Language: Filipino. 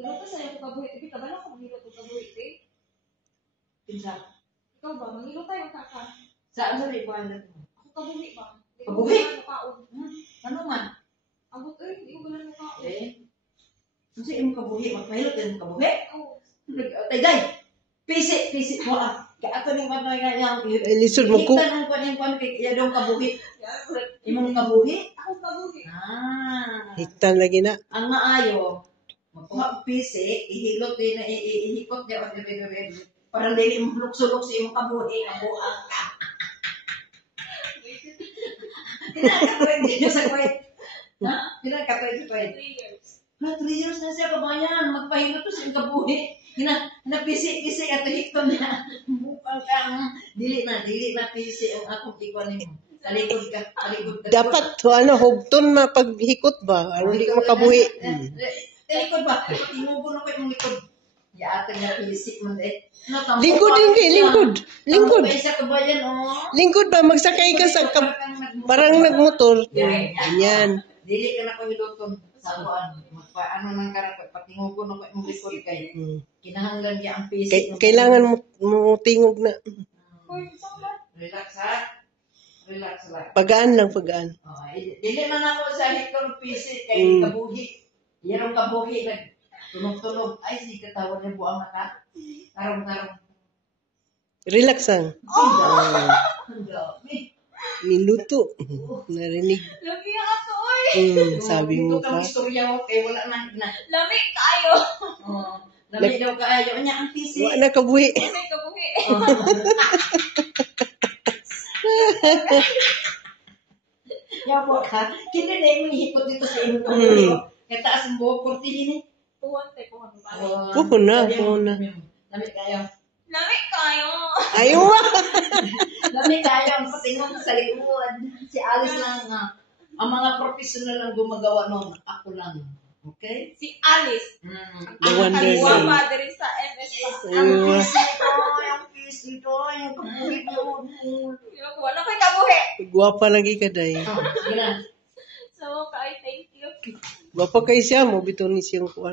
Hilot ko sa'yo kung kabuhi. Ibi, kabala ko manghilot ko kabuhi, eh. Pinsa. Ikaw ba? Manghilot tayo kaka. Saan sa ikuan na to? Ako kabuhi ba? Di ko Kabuhi? wala mukaon. Ano man? Abot eh, di ko wala mukaon. Eh? Kasi yung kabuhi, magpahilot yung kabuhi. Oo. Tagay! Pisi mo ah. Kaya ato ning matay nga yang. Lisod mo ko. Itan ang pan kay yadong kabuhi. Yan. Imong kabuhi? Ako kabuhi. Ah. Hiktan lagi na. Ang maayo, magkuha pisi, ihilot din na ihikot niya ang gabi para dili mo sulok sa imong kabuhi ang buang ka. Kinakapwede niya sa kwet. Ha? Kinakapwede sa kwet. 3 years. 3 years na siya kabayan, magpahilot to sa imong kabuhi. Napisi at hikton na. Bukang ka, dili na pisi ang akong ikuan nimo. Talikod ka. Dapat hugton mapaghikot ba? Aron di ka makabuhi. Talikod ba? Tinubo na ko yung likod. Yata nga pisi mo eh. Lingkod hindi, lingkod. Lingkod. Ay sa kabayan, oh. Lingkod ba magsakay ka sa parang nagmotor. Ganyan. Dili ka na ko hiluton sa kuan. Ano nang karap patingugo na ko yung likod kay. Kinahanglan niya ang pisi. Kailangan mo tingog na. Uy, saan ba? Relax ha. Relax lang. Pagaan lang, pagaan. Dili man ako sa hector pisi kay kabuhi. Yarong kabuhi nag tunog-tunog. Ay, si katawan niya buang mata. Karong-karong. Relax lang. Ang dami. Niluto. Narinig. Lami ang ato, oy. Sabi mo Dito kang pa. istorya ko kay wala na. Lami kayo. Lami daw kaayo niya ang pisi. Wala na kabuhi. Lami kabuhi. Yapo ka. Kini na yung hikot dito sa imong kabuhi. Kaya taas ang buhok kurtihin eh. Tuwan tayo kung ano ba. Puho na. Lami kayo. Lami kayo. Ayaw ba? Lami kayo ang patingon sa likod. Si Alice lang ang mga professional ang gumagawa noon. Ako lang. Okay? Si Alice. The Wonder Ang Girl. guwapa din sa MS. Ang kiss nito, yung kabuhi mo. Wala ko'y kabuhi. Guwapa lagi ka, day. Sige na. So, kay thank you. Guwapa kay siya mo. Bito ni siyang kuhan.